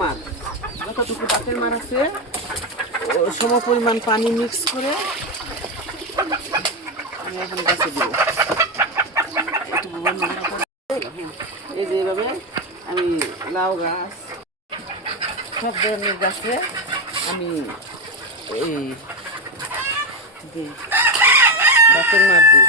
মাছ যতটুকু বাতের মাছ আছে সম পরিমাণ পানি মিক্স করে আমি এখন গাছে দিব। এই যে এইভাবে আমি লাউ গাছ সব ধরনের গাছে আমি এই বাতের মাছ দিই।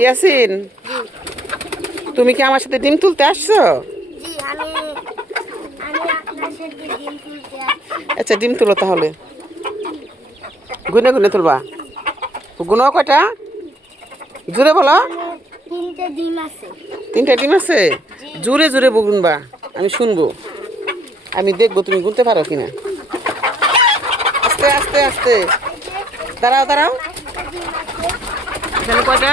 ইয়াসিন, তুমি কি আমার সাথে ডিম তুলতে আসছো? আচ্ছা, ডিম তুলো তাহলে। গুনে গুনে তুলবা। গুনো কয়টা? জোরে বলো। তিনটা ডিম আছে। জোরে জোরে গুনবা, আমি শুনবো, আমি দেখবো তুমি গুনতে পারো কিনা। আস্তে আস্তে আস্তে। দাঁড়াও দাঁড়াও। এখানে কয়টা?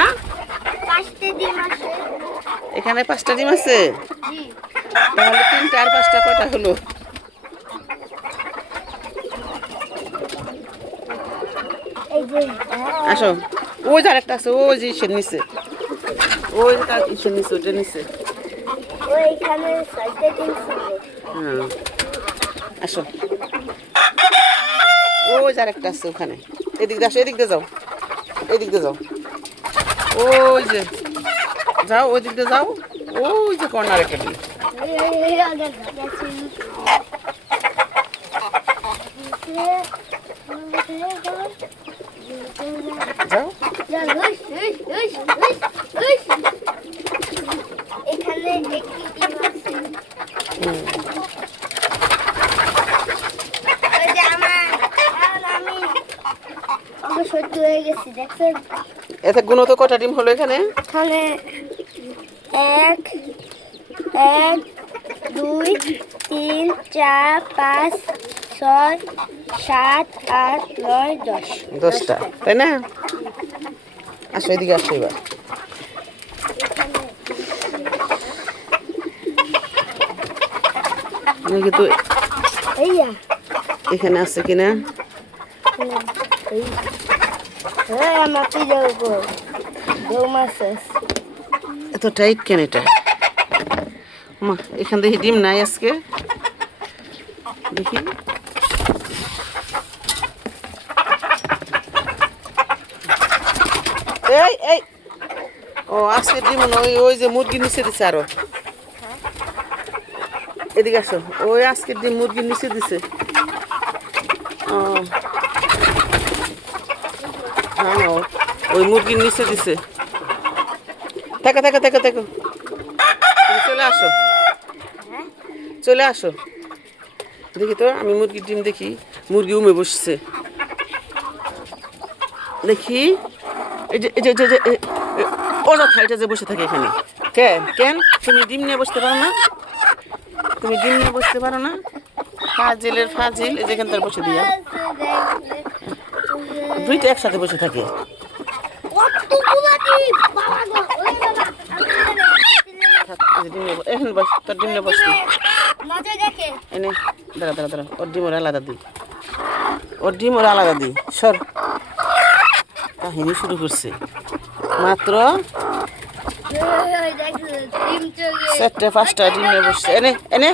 এখানে 5টা ডিম আছে। তাহলে 3টা আর 5টা কয়টা হলো? আসো, ওই যে আরেকটা আছে, ওই যে ইসের নিচে, ওই যে ইসের নিচে, ওইটা নিচে। হ্যাঁ, আসো, ওই যে আরেকটা আছে ওখানে। এদিক দিয়ে আসো, এদিক দিয়ে যাও, এদিক দিয়ে যাও, ওই যে যাও, ওই দিক দিয়ে যাও, ওই যে কর্নার একটা ডিম। যাও, এতে গুণ তো কটা ডিম হলো এখানে? 1 2 3 4 5 6 7 8 9 10 10টা, তাই না? আসো, এদিকে আসো এবার। কিন্তু এখানে আছে কিনা? এত টাইট কেন এটা? এখান থেকে ডিম নাই আজকে, দেখি। এই এই ও আজকে ডিম নয়, ওই যে মুরগি নিচে দিছে আরো। এদিকে আসো, ওই আজকের ডিম মুরগির নিচে দিছে। ও হ্যাঁ, ওই মুরগির নিচে দিছে। দেখো দেখো দেখো দেখো, চলে আসো, চলে আসো। দেখি তো, আমি মুরগির ডিম দেখি। মুরগি উমে বসছে, দেখি। এই যে এই যে অযথা এটা যে বসে থাকে এখানে কেন? কেন তুমি ডিম নিয়ে বসতে পারো না? তুমি ডিম নিয়ে বসতে পারো না? ফাজিলের ফাজিল। এই যেখান তার বসে দিয়া দুইটা একসাথে বসে থাকে। এখন বস, তোর ডিম নিয়ে বসতি। এনে দাঁড়া দাঁড়া দাঁড়া, ওর ডিম ওর আলাদা দিই, ওর ডিম ওর আলাদা দিই। সর, কাহিনী শুরু করছে মাত্র 4টা 5টা ডিম নিয়ে বসছে। এনে এনে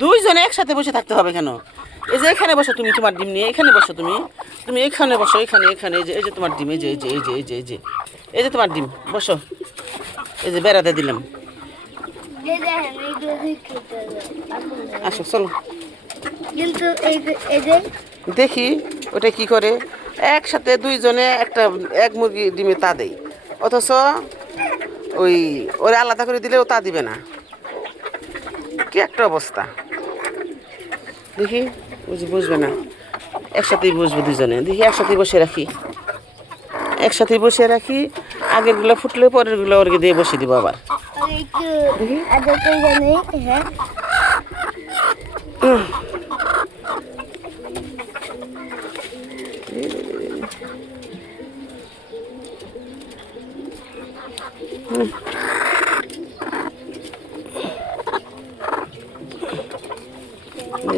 দুইজনে একসাথে বসে থাকতে হবে কেন? এই যে এখানে বসো তুমি, তোমার ডিম নিয়ে এখানে বসো তুমি, তুমি এখানে বসো, এখানে এখানে। এই যে তোমার ডিম, এই যে এই যে এই যে এই যে এই যে এই যে তোমার ডিম, বসো। এই যে বেড়াতে দিলাম। আসো চলো, দেখি ওটা কি করে। একসাথে দুইজনে এক মুরগি ডিমে তা দেয়, অথচ ওই ওরা আলাদা করে দিলেও তা দিবে না। কি একটা অবস্থা দেখি। বসবে না, একসাথেই বসবে দুজনে। দেখি একসাথেই বসে রাখি, একসাথেই বসে রাখি। আগেরগুলো ফুটলে পরেরগুলো ওরকে দিয়ে বসে দিব আবার।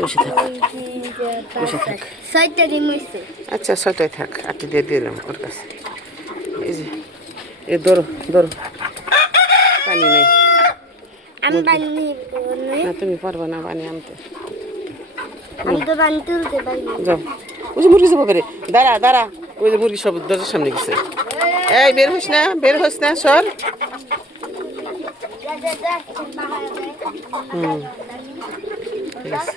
বসে থাক বসে থাক। ছয়টা ডিম হয়েছে। আচ্ছা 6টায় থাক, 8টি দিয়ে দিলাম ওর কাছে। এই যে এ ধরো ধরো, পানি নাই। আমি পানি নিব না। না তুমি পারবে না পানি আনতে। আমি তো পানি তুলতে পারি না। যাও, ওই যে মুরগি যাবো বেরে, দাঁড়া দাঁড়া, ওই যে মুরগি সব দরজার সামনে গেছে। এই বের হইস না, বের হইস না, সর। হুম ঠিক আছে।